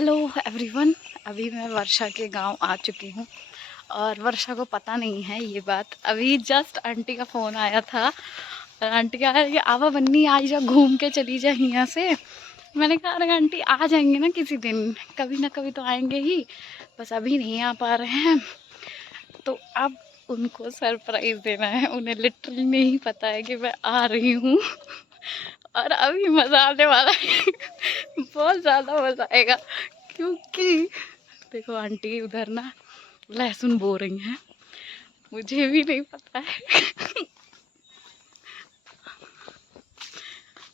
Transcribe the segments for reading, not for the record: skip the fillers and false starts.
Hello everyone, अभी मैं वर्षा के गांव आ चुकी हूँ और वर्षा को पता नहीं है ये बात। अभी जस्ट आंटी का फ़ोन आया था और आंटी कह रही है आवा बन्नी आई जा, घूम के चली जा यहाँ से। मैंने कहा अरे आंटी आ जाएंगे ना किसी दिन, कभी ना कभी तो आएंगे ही, बस अभी नहीं आ पा रहे हैं। तो अब उनको सरप्राइज़ देना है, उन्हें लिटरली नहीं पता है कि मैं आ रही हूँ और अभी मज़ा आने वाला है बहुत ज़्यादा मज़ा आएगा। क्योंकि देखो आंटी उधर ना लहसुन बो रही हैं, मुझे भी नहीं पता है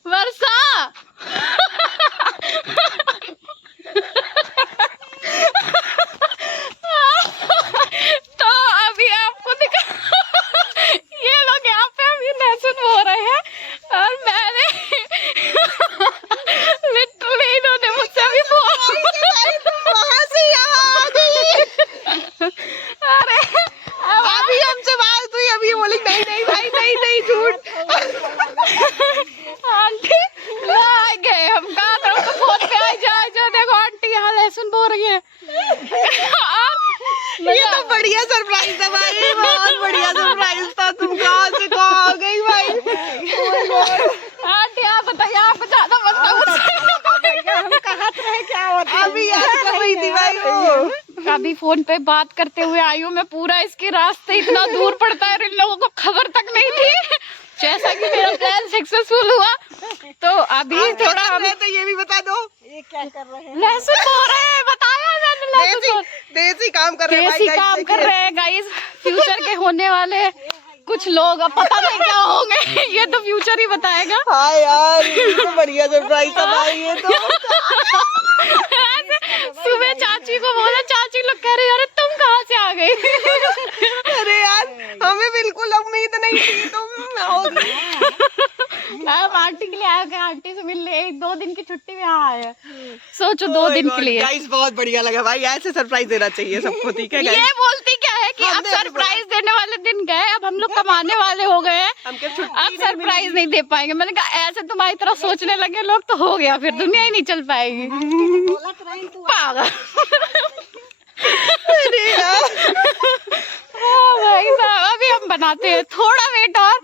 वर्षा तो अभी आपको दिखा ये लोग यहाँ पे अभी लहसुन बो रहे हैं और मैंने लिटरली इन्होंने मुझसे अभी वहाँ से यहाँ आ गई। अरे अभी हमसे बात हुई, अभी बोली नहीं नहीं भाई नहीं झूठ। आंटी आ गए, हम कहा था उनको फोन पे आ जा देखो आंटी यहाँ लहसुन बो रही है। ये तो बढ़िया सरप्राइज था भाई, बहुत बढ़िया सरप्राइज था। तुम कहाँ से कहाँ आ गई भाई? आंटी आप बताइए, आप ज्यादा हम कहाँ रहे, क्या होता अभी याद कर रही थी भाई वो। अभी फोन पे बात करते हुए आई हूँ मैं, पूरा इसके रास्ते इतना दूर पड़ता है, इन लोगों को खबर तक नहीं थी। जैसा कि मेरा प्लान सक्सेसफुल हुआ तो अभी थोड़ा हम तो ये भी बता दो ये क्या कर रहे हैं। लहसुन बो रहे हैं, बताया मैंने। देसी काम कर रहे हैं, देसी काम कर रहे हैं गाइस। फ्यूचर के होने वाले कुछ लोग, अब पता नहीं क्या होंगे, ये तो फ्यूचर ही बताएगा। हाँ यार ये तो बढ़िया सरप्राइज था भाई ये तो। सुबह चाची को बोला, चाची लोग कह रहे अरे तुम कहाँ से आ गई। अरे यार हमें बिल्कुल उम्मीद नहीं थी तुम आओगी। अब आंटी के लिए आए, आंटी से मिलने 1-2 दिन की छुट्टी में यहाँ आए, सोचो 2 दिन के लिए। गाइस बहुत बढ़िया लगा भाई, ऐसे सरप्राइज देना चाहिए सबको, ठीक है गाइस। ये बोलती क्या है कि अब सरप्राइज देने वाले दिन गए, अब हम लोग कमाने वाले हो गए हैं, अब सरप्राइज नहीं दे पाएंगे। मैंने कहा ऐसे तुम्हारी तरह सोचने लगे लोग तो हो गया, फिर दुनिया ही नहीं चल पाएगी। पागल। अरे यार भाई साहब अभी हम बनाते हैं, थोड़ा वेट और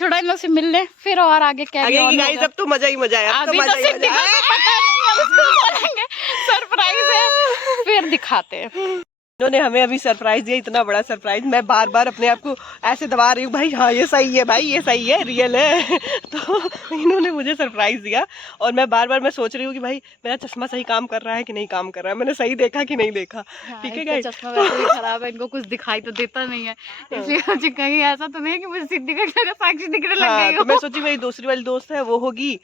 थोड़ा इन लोग से मिल ले, फिर और आगे क्या गाइस अब तो मजा ही मजा है। अभी तो सिद्धि को तो पता नहीं है, उसको बोलेंगे सरप्राइज है फिर दिखाते हैं। इन्होंने हमें अभी सरप्राइज दिया, इतना बड़ा सरप्राइज। मैं बार बार अपने आप को ऐसे दबा रही हूँ भाई, हाँ ये सही है भाई, ये सही है, रियल है। तो इन्होंने मुझे सरप्राइज दिया और मैं बार बार मैं सोच रही हूँ कि भाई मेरा चश्मा सही काम कर रहा है कि नहीं काम कर रहा है, मैंने सही देखा कि नहीं देखा। ठीक है गाइस, चश्मा वैसे भी खराब है, इनको कुछ दिखाई तो देता नहीं है, इसलिए मुझे कहीं ऐसा तो नहीं कि मुझे सिद्धि का साक्षी दिखने लग गई हो। तो मैं सोची मेरी दूसरी वाली दोस्त है वो होगी,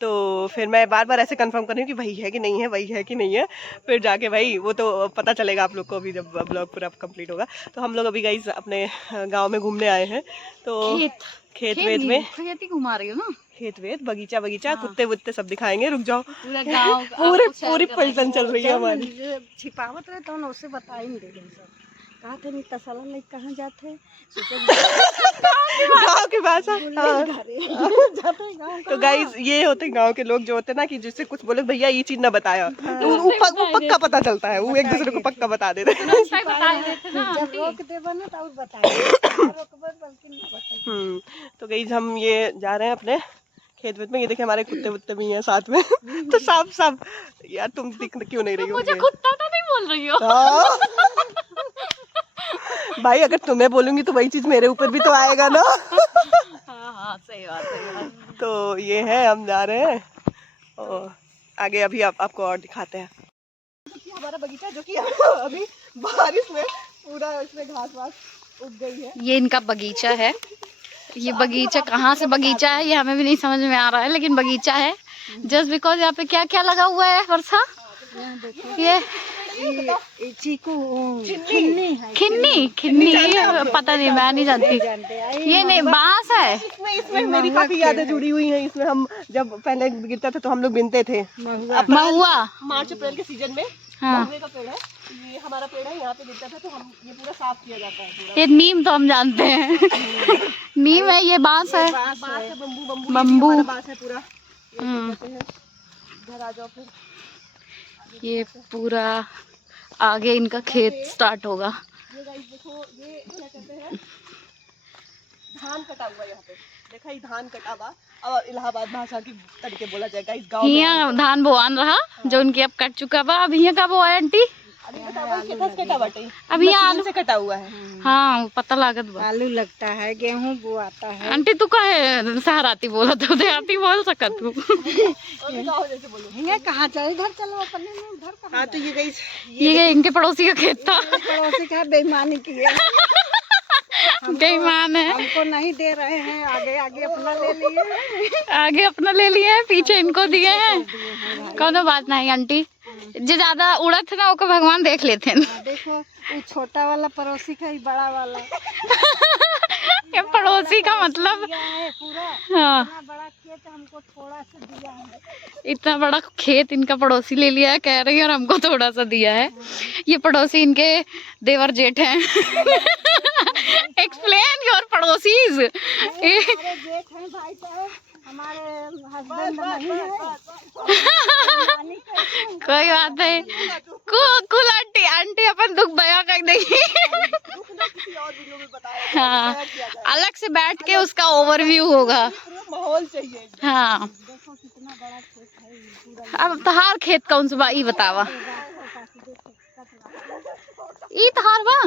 तो फिर मैं बार बार ऐसे कंफर्म कर रही हूँ कि वही है कि नहीं है, वही है कि नहीं है। फिर जाके भाई वो तो पता चलेगा आप लोग को अभी जब ब्लॉग पूरा कंप्लीट होगा। तो हम लोग अभी गाइस अपने गांव में घूमने आए हैं, तो खेत वेत में खेत ही घुमा रही हो ना, खेत वेत बगीचा बगीचा, कुत्ते वुत्ते सब दिखाएंगे। रुक जाओ, पूरा गांव पूरी पलटन चल रही है हमारी। छिपावत रहे तो उसे बता ही नहीं रहे सब, कहा थे नहीं तसला ले कहाँ जाते गाँव के भाषा। तो गाइस ये होते गांव के लोग जो होते ना कि जिससे कुछ बोले भैया ये चीज ना बताया, तो वो पक्का पता चलता है, वो एक दूसरे को पक्का बता देते हैं। जब रोक दे बना तो और बताए। तो गाइस हम ये जा रहे हैं अपने खेत वेत में, ये देखे हमारे कुत्ते वुत्ते भी हैं साथ में। तो सब यार तुम दिख क्यों नहीं रही हो? मुझे कुत्ता तो नहीं बोल रही हो भाई अगर तुम्हें बोलूंगी तो वही चीज मेरे ऊपर भी तो आएगा ना। हाँ सही बात। तो ये है, हम जा रहे हैं और आगे अभी आपको और दिखाते हैं हमारा बगीचा, जो कि अभी बारिश में पूरा इसमें घास वास उग गई है। ये इनका बगीचा है, ये बगीचा कहाँ से बगीचा है ये हमें भी नहीं समझ में आ रहा है, लेकिन बगीचा है जस्ट बिकॉज यहाँ पे क्या क्या लगा हुआ है वर्षा। ये चीकू खिन्नी पता नहीं, मैं नहीं जानती। ये नहीं बांस है, इसमें मेरी काफी यादें जुड़ी हुई हैं। इसमें हम जब पहले गिरता था तो हम लोग बिनते थे। महुआ मार्च अप्रैल के सीजन में महुए का पेड़ है, ये हमारा पेड़ है, यहाँ पे गिरता था तो हम ये पूरा साफ किया जाता है पूरा। ये नीम तो हम जानते हैं नीम है, ये बांस है, बम्बू बम्बू बांस है पूरा। इधर आ जाओ फिर ये पूरा आगे इनका खेत स्टार्ट होगा। ये गाइस देखो, ये क्या कहते हैं, धान कटा हुआ यहाँ पे। देखा, ये धान कटा हुआ। और इलाहाबाद भाषा की तरीके बोला जाएगा इस गांव में। यहाँ धान बोआन रहा जो उनकी अब कट चुका बा। अब यहाँ का वो है आंटी, अभी कटा हुआ, खेत कटा बाटे, अभी यहाँ मशीन आलू से कटा हुआ है। हाँ पता लागत बा। आलू लगता है, गेहूं बोआता है। आंटी तू काहे सहाराती बोला तो देहाती बोल सकत तू। और भी गाँव जैसे बोलो। हिंगे कहाँ चले, इधर चलो अपने में, उधर कहाँ हाँ तो ये गाइस, ये इनके पड़ोसी का खेत था। पड़ोसी का बेईमानी की है। बेईमान है, हमको नहीं दे रहे हैं, आगे आगे अपना ले लिए। आगे अपना ले लिए हैं, पीछे इनको दिए हैं। कोनो बात नहीं आंटी, जो ज्यादा उड़त है ना ओको भगवान देख लेते हैं। देखो वो छोटा वाला पड़ोसी का ही बड़ा वाला ये पड़ोसी का मतलब दिया है पूरा। हाँ, इतना बड़ा खेत हमको थोड़ा सा दिया है। इतना बड़ा खेत इनका पड़ोसी ले लिया है कह रही है, और हमको थोड़ा सा दिया है। ये पड़ोसी इनके देवर जेठ हैं। एक्सप्लेन योर पड़ोसीज। हमारे जेठ हैं भाई साहब, हमारे हस्बैंड नहीं है। कोई बात नहीं, कुल आंटी आंटी अपन दुख बयां कर देगी। किसी और वीडियो में बताया हाँ, अलग से बैठ के उसका ओवरव्यू होगा। माहौल चाहिए। हाँ, देखो कितना बड़ा खेत है ये पूरा। अब तहार खेत कौन सा बा ई बतावा। ई तहार बा,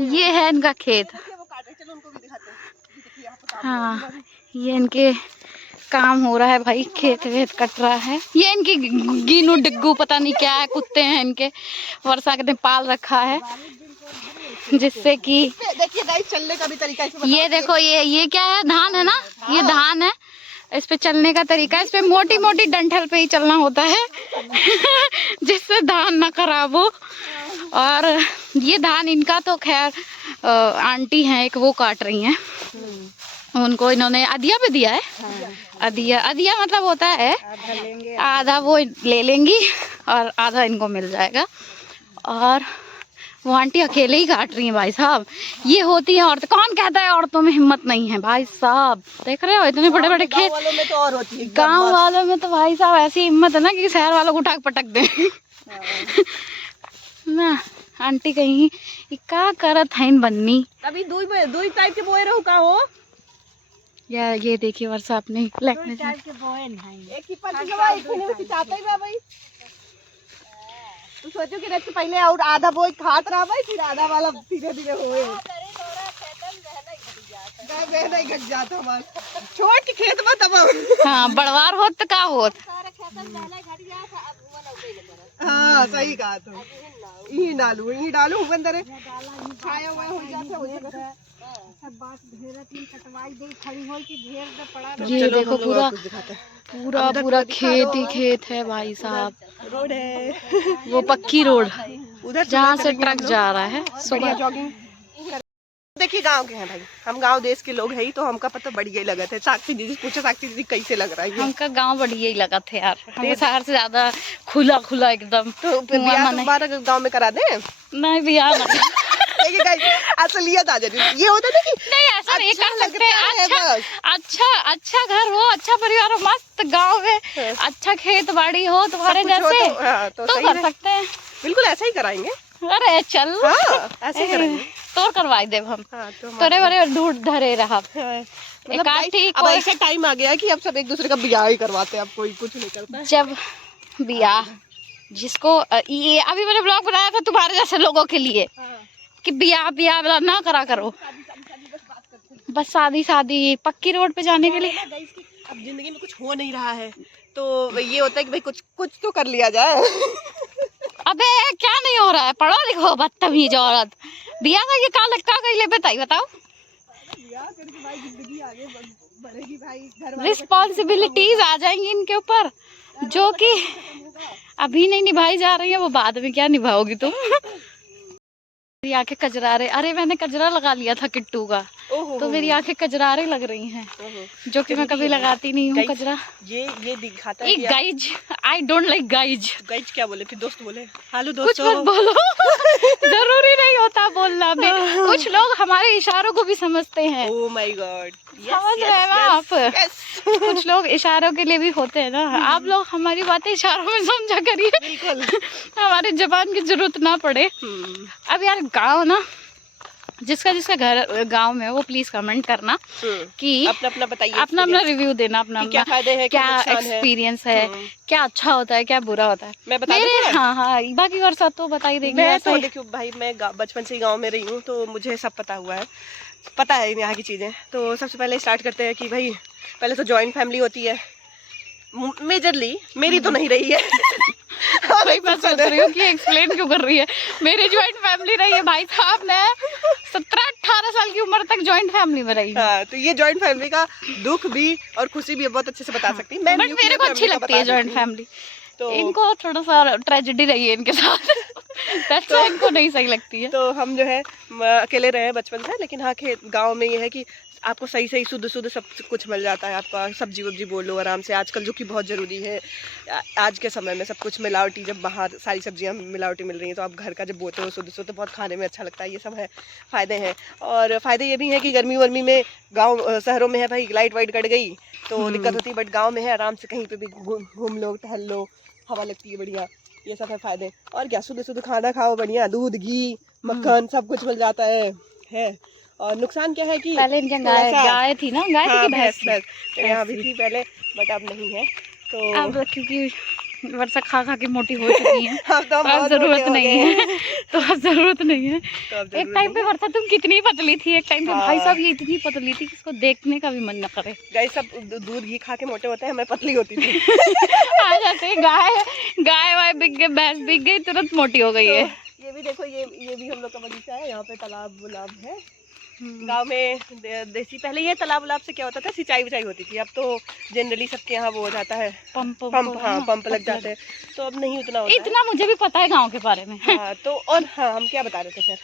ये है इनका खेत। वो काटे, चलो उनको भी दिखाते हैं। देखिए यहाँ पे हाँ, ये इनके काम हो रहा है भाई, खेत वेत कट रहा है। ये इनकी गीनू डिग्गू पता नहीं क्या है, कुत्ते हैं इनके, वर्षा के दिन पाल रखा है जिससे कि देखिए गाइस, चलने का भी तरीका है। ये देखो, ये क्या है, धान है ना, ये धान है। इस पे चलने का तरीका, इस पे मोटी मोटी डंठल पे ही चलना होता है जिससे धान ना खराब हो। और ये धान इनका तो खैर आंटी हैं एक, वो काट रही हैं। उनको इन्होंने अधिया पे दिया है। अधिया, अधिया मतलब होता है आधा लेंगे, आधा वो ले लेंगी और आधा इनको मिल जाएगा। और वो आंटी अकेले ही काट रही हैं भाई साहब। ये होती है औरत, कौन कहता है औरतों में हिम्मत नहीं है भाई साहब। देख रहे हो इतने बड़े बड़े खेत। वालों में तो और होती है, गांव वालों में तो भाई साहब ऐसी हिम्मत है ना कि शहर वालों को उठा के पटक दे। ना आंटी कहीं का करत है बन्नी। अभी दुई टाइप के बोए रहू का हो। या ये देखिए वर्षा अपने टाइप के बोए नहीं। एक ही पत्ती का एक महीने में सिंचाता ही बा भाई। तो सोचो कि रख पहले और आधा बोई खात रहा भाई, फिर आधा वाला धीरे धीरे होए। नहीं घट जाता हमारा छोट के खेत में तब। हाँ, बड़वार होत तो का होत। हाँ सही कहा तुम। यही डालू अंदर छाया हुआ हो जाता है। सब बात घेरत में कटवाई दे, खड़ी होई कि घेर दे पड़ा। ये देखो पूरा पूरा उधर पूरा दिखा खेत दो। ही खेत है भाई साहब। रोड है वो पक्की रोड उधर जहाँ से ट्रक जा रहा है बढ़िया सुबह। जॉगिंग। देखिए गांव के हैं भाई, हम गांव देश के लोग हैं ही, तो हमका पता बढ़िया ही लगा था। साक्षी दीदी पूछो, साक्षी दीदी कैसे लग रहा है? हमका गांव बढ़िया ही लगा था यार, हमको शहर से ज्यादा खुला खुला एकदम। तो बियाह दोबारा गांव में करा दें? नहीं बियाह ना। देखिए गाइस, असलियत आ जाती है। ये होता है ना कि नहीं ऐसा नहीं अच्छा कर सकते। लगता है अच्छा बस। अच्छा अच्छा घर हो, अच्छा परिवार हो, मस्त गांव में अच्छा खेत बाड़ी हो तुम्हारे सब कुछ हो जैसे, तो, हाँ, तो तो सही कर है। सकते हैं। बिल्कुल ऐसा ही कराएंगे। अरे चल, हाँ ऐसे ही कराएंगे। तोर करवाई देव हम। हाँ, तो तोरे बरे ढूंढ धरे रहा। मतलब एकाध गाइस, ठीक अब कोई- ऐसा टाइम आ गया है कि अब सब एक दूसरे का बियाह ही करवाते हैं, अब कोई कुछ नहीं करता है। जब बियाह जिसको ये अभी मैंने ब्लॉग बनाया था तुम्हारे जैसे लोगों के लिए कि बियाह बियाह वाला ना करा करो, बस शादी शादी पक्की रोड पे जाने के लिए। अब जिंदगी में कुछ हो नहीं रहा है तो ये होता है कि भाई कुछ तो कर लिया जाए। अबे क्या नहीं हो रहा है, पढ़ो लिखो बदतमीज औरत। बियाह का ये का ले बताई बताओ। बियाह करके भाई जिंदगी आगे बढ़ेगी भाई, घर वालों रिस्पॉन्सिबिलिटीज आ जाएंगी इनके ऊपर जो कि अभी नहीं निभाई जा रही है, वो बाद में क्या निभाओगी तुम। आके कजरा रहे, अरे मैंने कजरा लगा लिया था किट्टू का, ओहो, तो मेरी आंखें कजरारे लग रही हैं, ओहो। जो कि मैं कभी लगाती नहीं हूँ गाइज, कजरा। ये दिखाता है एक guys, I don't like guys. Guys क्या बोले फिर? दोस्त बोले हेलो कुछ दोस्तों। मत बोलो। जरूरी नहीं होता बोलना भी। कुछ लोग हमारे इशारों को भी समझते हैं। ओह माय गॉड, समझ रहे हैं ना आप? कुछ लोग इशारों के लिए भी होते हैं ना। आप लोग हमारी बातें इशारों में समझा करिए, बिल्कुल। हमारे जबान की जरूरत ना पड़े। अब यार गाँव ना, जिसका जिसका घर गांव में है वो प्लीज कमेंट करना कि अपना अपना बताइए, अपना अपना रिव्यू देना, अपना क्या फायदे हैं, क्या नुकसान है। एक्सपीरियंस है, क्या अच्छा होता है, क्या बुरा होता है। मैं बता दूं मेरे थोड़ा? हाँ, बाकी और सब तो बता ही देंगे। मैं ऐसा तो ही। देखियो भाई, मैं बचपन से ही गांव में रही हूँ, तो मुझे सब पता हुआ है, पता है यहाँ की चीज़ें। तो सबसे पहले स्टार्ट करते हैं कि भाई पहले तो जॉइंट फैमिली होती है मेजरली, मेरी तो नहीं रही है। वही मैं सोच रही हूँ कि एक्सप्लेन क्यों कर रही है। मेरी ज्वाइंट फैमिली रही है भाई साहब, मैं 17-18 साल की उम्र तक ज्वाइंट फैमिली में रही हूँ। हाँ, तो ये जॉइंट फैमिली का दुख भी और खुशी भी बहुत अच्छे से बता सकती है। बट मेरे को अच्छी लगती है जॉइंट फैमिली। तो इनको थोड़ा सा ट्रेजेडी रही है इनके साथ। तो इनको नहीं सही लगती है। तो हम जो है अकेले रहे बचपन से, लेकिन हाँ गांव में ये है कि आपको सही सही शुद्ध शुद्ध सब कुछ मिल जाता है। आपका सब्जी वब्जी बोलो आराम से, आजकल जो कि बहुत ज़रूरी है आज के समय में। सब कुछ मिलावटी, जब बाहर सारी सब्जियां मिलावटी मिल रही हैं, तो आप घर का जब बोते हो शुद्ध शुद्ध, तो बहुत खाने में अच्छा लगता है। ये सब है फ़ायदे हैं। और फ़ायदे ये भी हैं कि गर्मी वर्मी में गाँव शहरों में है भाई, लाइट वाइट कट गई तो दिक्कत होती है, बट गाँव में है आराम से कहीं पर भी घूम लो, टहल लो, हवा लगती है बढ़िया। ये सब है फ़ायदे। और क्या, शुद्ध शुद्ध खाना खाओ बढ़िया, दूध घी मक्खन सब कुछ मिल जाता है। और नुकसान क्या है कि पहले इनके गाय थी ना, गाय थी कि भैंस थी? मेरे यहाँ भी थी पहले, बट अब नहीं है। तो अब क्योंकि वर्षा खा खा के मोटी हो चुकी है, अब तो अब जरूरत नहीं है। तो अब जरूरत नहीं है। तो एक टाइम पे वर्षा तुम कितनी पतली थी, एक टाइम पे भाई साहब ये इतनी पतली थी कि इसको देखने का भी मन न करे। गाइस सब दूध घी खा के मोटे होते हैं, मैं पतली होती थी। आ जाते गाय वाय बिक गई, भैंस बिक गई, तुरंत मोटी हो गई है। ये भी देखो, ये भी हम लोग का बगीचा है। यहाँ पे तालाब गुलाब है। गांव में देसी, पहले ये तालाब उलाब से क्या होता था, सिंचाई विचाई होती थी। अब तो जनरली सबके यहाँ वो हो जाता है, पंप। हाँ, पंप लग जाते हैं, तो अब नहीं उतना होता इतना मुझे भी पता है गांव के बारे में। हाँ, तो और हाँ, हम क्या बता रहे थे फिर?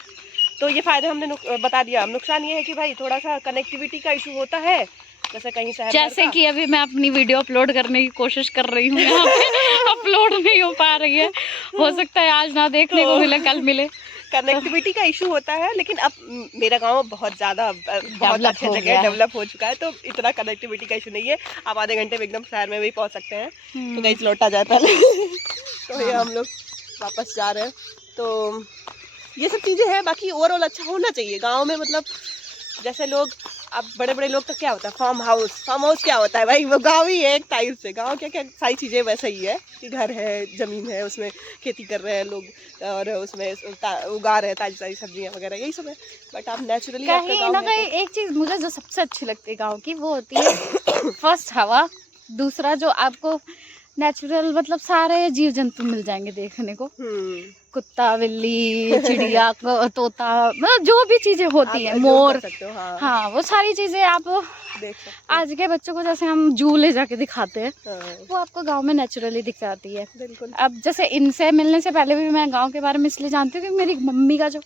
तो ये फायदे हमने बता दिया। नुकसान ये है कि भाई थोड़ा सा कनेक्टिविटी का इशू होता है, जैसे कहीं शहर, जैसे कि अभी मैं अपनी वीडियो अपलोड करने की कोशिश कर रही हूँ, यहाँ पे अपलोड नहीं हो पा रही है। हो सकता है आज ना देखने को मिले, कल मिले। कनेक्टिविटी का इशू होता है, लेकिन अब मेरा गांव बहुत ज़्यादा बहुत अच्छी जगह है, डेवलप हो चुका है, तो इतना कनेक्टिविटी का इशू नहीं है। आप आधे घंटे में एकदम शहर में भी पहुंच सकते हैं। तो गाइस लौटा जाए पहले। तो ये हम लोग वापस जा रहे हैं। तो ये सब चीज़ें हैं। बाकी ओवरऑल अच्छा होना चाहिए गाँव में। मतलब जैसे लोग, अब बड़े बड़े लोग तो क्या होता है, फार्म हाउस क्या होता है भाई, वो गांव ही है एक टाइप से। गांव क्या क्या सारी चीज़ें वैसा ही है कि घर है, ज़मीन है, उसमें खेती कर रहे हैं लोग, और उसमें उगा रहे हैं ताजी ताजी सब्जियां वगैरह, यही सब है। बट आप नेचुरली कहीं ना कहीं एक चीज़ मुझे जो सबसे अच्छी लगती है गाँव की, वो होती है फर्स्ट हवा, दूसरा जो आपको नेचुरल मतलब सारे जीव जंतु मिल जाएंगे देखने को। कुत्ता, बिल्ली, चिड़िया, तोता, मतलब जो भी चीजें होती है, मोर, हाँ वो सारी चीजें आप देख सकते हैं। आज के बच्चों को जैसे हम जू ले जाके दिखाते हैं, वो आपको गांव में नेचुरली दिख जाती है। अब जैसे इनसे मिलने से पहले भी मैं गांव के बारे में इसलिए जानती हूँ कि मेरी मम्मी का जो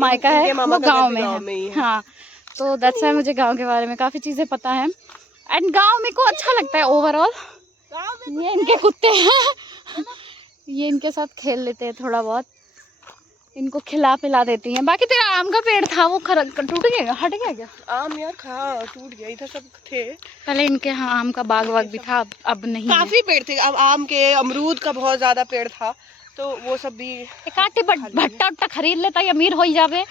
मायका है वो गाँव में है। हाँ, तो दैट्स व्हाई मुझे गाँव के बारे में काफी चीजें पता है। एंड गाँव मेरे को अच्छा लगता है ओवरऑल। ये इनके कुत्ते हैं, ये इनके साथ खेल लेते हैं थोड़ा बहुत, इनको खिला पिला देती हैं। बाकी तेरा आम का पेड़ था वो टूट गया, हट गया क्या? आम यार टूट गया, इधर सब थे पहले इनके। हाँ, आम का बाग वाग भी था, अब नहीं। काफी पेड़ थे, अब आम के, अमरूद का बहुत ज्यादा पेड़ था, तो वो सब भी काटे भट्टा उट्टा खरीद लेता है, अमीर हो ही जावे।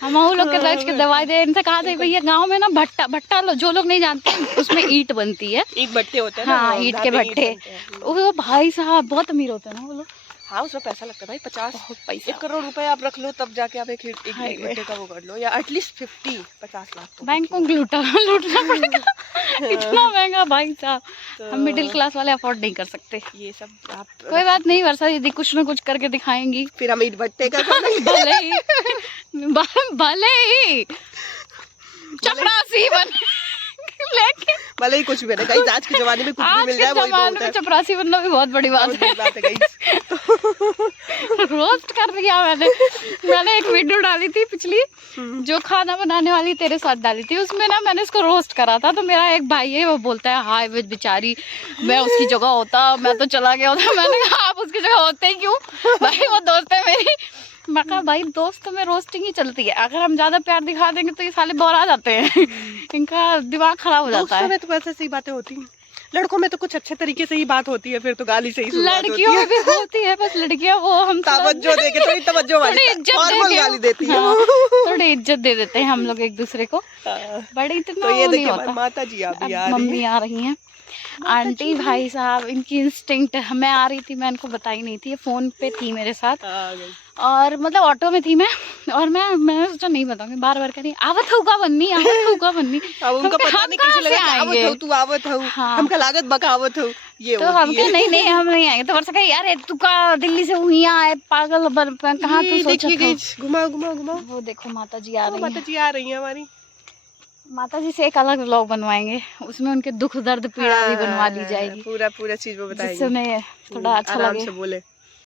हम लोग के बेच के दवाई दे। इनसे कहा था भैया गांव में ना भट्टा लो, जो लोग नहीं जानते उसमें ईंट बनती है, ईंट भट्टे होते हैं। हाँ, ईंट के भट्टे। वो भाई साहब बहुत अमीर होते हैं ना वो लोग। हाँ, उसमें पैसा लगता है भाई, 50 करोड़ रुपए आप रख लो, तब जाके आप एक भट्टे का वो कर लो, या एटलीस्ट 50 लाख। बैंक को लूटना पड़ेगा। इतना महंगा भाई साहब, हम मिडिल क्लास वाले अफोर्ड नहीं कर सकते ये सब। आप कोई बात नहीं, वर्षा दीदी कुछ ना कुछ करके दिखाएंगी, फिर हम ईंट भट्टे का भले ही चपरासी बन भले ही कुछ भी ना गाइस, आज के जमाने में कुछ भी आज मिल के जाए वही जमाने बहुत में है। चपरासी बनना भी बहुत बड़ी बात बहुत है। बड़ी बात है गाइस। रोस्ट कर दिया मैंने एक वीडियो डाली थी पिछली, जो खाना बनाने वाली तेरे साथ डाली थी, उसमें ना मैंने इसको रोस्ट करा था। तो मेरा एक भाई है, वो बोलता है हाय वे बेचारी, मैं उसकी जगह होता मैं तो चला गया होता। मैंने कहा आप उसकी जगह होते ही क्यों भाई, वो दोस्त है मेरी। मैं कहा भाई दोस्तों में रोस्टिंग ही चलती है, अगर हम ज्यादा प्यार दिखा देंगे तो ये साले बोर आ जाते हैं। इनका दिमाग खराब हो जाता दोस्तों है। में तो वैसे सही बातें होती हैं, लड़कों में तो कुछ अच्छे तरीके से ही बात होती है, फिर तो गाली से ही शुरुआत होती लड़कियों है। में भी होती है, बस लड़कियां वो हम तवज्जो देके, थोड़ी तवज्जो वाली थोड़ी इज्जत नॉर्मल देके गाली देती है। हाँ, थोड़ी इज्जत दे देते हैं हम लोग एक दूसरे को, हाँ। बड़े इतना तो ये वो नहीं देखिए होता। माता जी अभी अब आ रही मम्मी है। आ रही हैं, आंटी भाई साहब, इनकी इंस्टिंक्ट। मैं आ रही थी, मैं इनको बताई नहीं थी, ये फोन पे थी मेरे साथ, आ गई। और मतलब ऑटो में थी मैं, और मैंने सोचा नहीं बताऊंगी, बार बार करी आवत होगा बन्नी, आवत होगा बन्नी। अब उनको हम पता नहीं, कहाँ किसी से लगा कि आएंगे? आवत हो, तू आवत हो, हाँ। हमका लागत बकावत हो, ये तो होती हम है। कहे नहीं नहीं हम नहीं आएंगे। तो वर्षा कही अरे तू का दिल्ली से हुई आए पागल, कहाँ तू ये सोचा देखिए था। गाइस, घुमाओ घुमाओ घुमाओ। वो देखो माता जी आ तो रही माता हैं। जी आ रही है हमारी। माता जी से एक अलग व्लॉग बनवाएंगे, उसमें उनके दुख दर्द पीड़ा भी बनवा ली जाएगी, पूरा पूरा चीज वो जिससे बताएंगे। उन्हें थोड़ा अच्छा आराम लगे। से बोले।